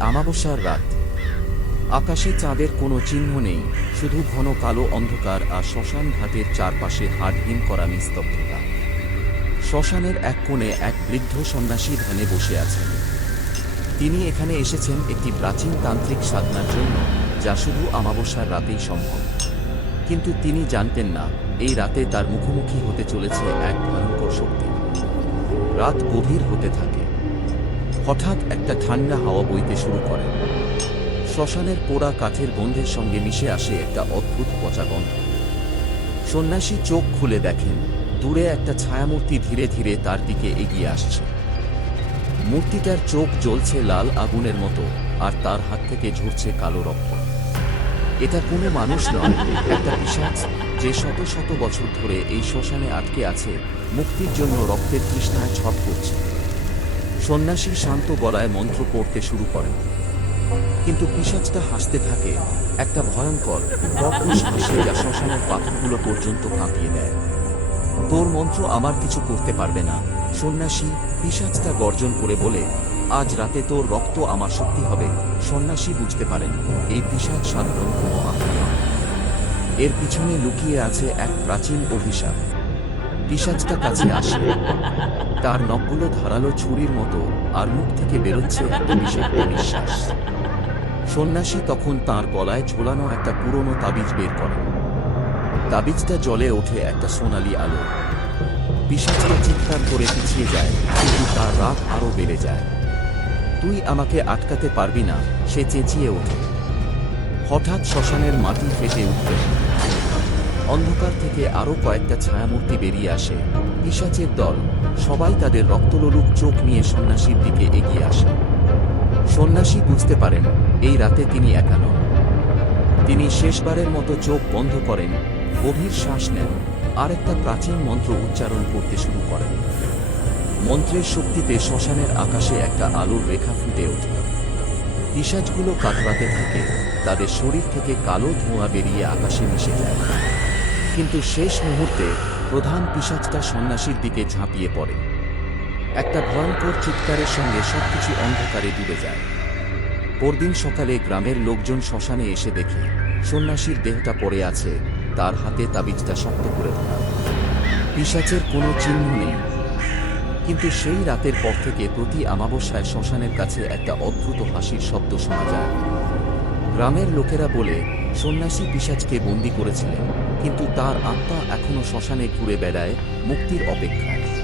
আমাবস্যার রাত। আকাশে চাঁদের কোনো চিহ্ন নেই, শুধু ঘন কালো অন্ধকার আর শ্মশান ঘাটের চারপাশে হাড়হীন করা নিস্তব্ধতা। শ্মশানের এক কোণে এক বৃদ্ধ সন্ন্যাসী ধ্যানে বসে আছেন। তিনি এখানে এসেছেন একটি প্রাচীন তান্ত্রিক সাধনার জন্য, যা শুধু আমাবস্যার রাতেই সম্ভব। কিন্তু তিনি জানতেন না, এই রাতে তার মুখোমুখি হতে চলেছে এক ভয়ঙ্কর শক্তি। রাত গভীর হতে থাকে। হঠাৎ একটা ঠান্ডা হাওয়া বইতে শুরু করে। শ্মশানের পোড়া কাঠের গন্ধের সঙ্গে মিশে আসে একটা অদ্ভুত পচা গন্ধ। সন্ন্যাসী চোখ খুলে দেখেন, দূরে একটা ছায়ামূর্তি ধীরে ধীরে তার দিকে এগিয়ে আসছে। মূর্তিটার চোখ জ্বলছে লাল আগুনের মতো, আর তার হাত থেকে ঝরছে কালো রক্ত। এটা কোনো মানুষ নয়, একটা পিশাচ যে শত শত বছর ধরে এই শ্মশানে আটকে আছে, মুক্তির জন্য রক্তের তৃষ্ণায় ছট করছে। সন্ন্যাসী শান্ত গলায় মন্ত্র পড়তে শুরু করেন। কিন্তু পিশাচটা হাসতে থাকে, একটা ভয়ঙ্কর কর্কশ হাসি যা শ্মশানের পাথরগুলো পর্যন্ত কাঁপিয়ে দেয়। তোর মন্ত্র আমার কিছু করতে পারবে না, সন্ন্যাসী, পিশাচটা গর্জন করে বলে, আজ রাতে তোর রক্ত আমার শক্তি হবে। সন্ন্যাসী বুঝতে পারেন, এই পিশাচ সাধারণ কোনো আত্মা এর পিছনে লুকিয়ে আছে এক প্রাচীন অভিশাপ। পিশাচটা কাছে আসে। তার নখগুলো ধারালো ছুরির মতো আর মুখ থেকে বেরোচ্ছে নিঃশ্বাস সন্ন্যাসী তখন তার গলায় ঝোলানো একটা পুরনো তাবিজ বের করেন। তাবিজটা জলে ওঠে একটা সোনালি আলো। পিসাচটা চিৎকার করে পিছিয়ে যায়, কিন্তু তার রাগ আরও বেড়ে যায়। তুই আমাকে আটকাতে পারবি না সে চেঁচিয়ে ওঠে। হঠাৎ শ্মশানের মাটি ফেটে উঠবে অন্ধকার থেকে আরও কয়েকটা ছায়ামূর্তি বেরিয়ে আসে। পিসাচের দল, সবাই তাদের রক্তলোলুপ চোখ নিয়ে সন্ন্যাসীর দিকে এগিয়ে আসে। সন্ন্যাসী বুঝতে পারেন, এই রাতে তিনি একা নন। তিনি শেষবারের মতো চোখ বন্ধ করেন, গভীর শ্বাস নেন আর একটা প্রাচীন মন্ত্র উচ্চারণ করতে শুরু করেন। মন্ত্রের শক্তিতে শ্মশানের আকাশে একটা আলোর রেখা ফুটে ওঠে। পিসাজগুলো কাতরাতে থাকে, তাদের শরীর থেকে কালো ধোঁয়া বেরিয়ে আকাশে মিশে যায়। কিন্তু শেষ মুহূর্তে প্রধান পিসাজটা সন্ন্যাসীর দিকে ঝাঁপিয়ে পড়ে। একটা ভয়ঙ্কর চিৎকারের সঙ্গে সবকিছু অন্ধকারে ডুবে যায়। পরদিন সকালে গ্রামের লোকজন শ্মশানে এসে দেখে সন্ন্যাসীর দেহটা পড়ে আছে, তার হাতে তাবিজটা শক্ত করে ধরা। পিসাচের কোনো চিহ্ন নেই। কিন্তু সেই রাতের পর থেকে প্রতি আমাবস্যায় শ্মশানের কাছে একটা অদ্ভুত হাসির শব্দ শোনা যায়। গ্রামের লোকেরা বলে সন্ন্যাসী পিসাজকে বন্দি করেছিলেন কিন্তু তার আত্মা এখনও শ্মশানে ঘুরে বেড়ায় মুক্তির অপেক্ষায়।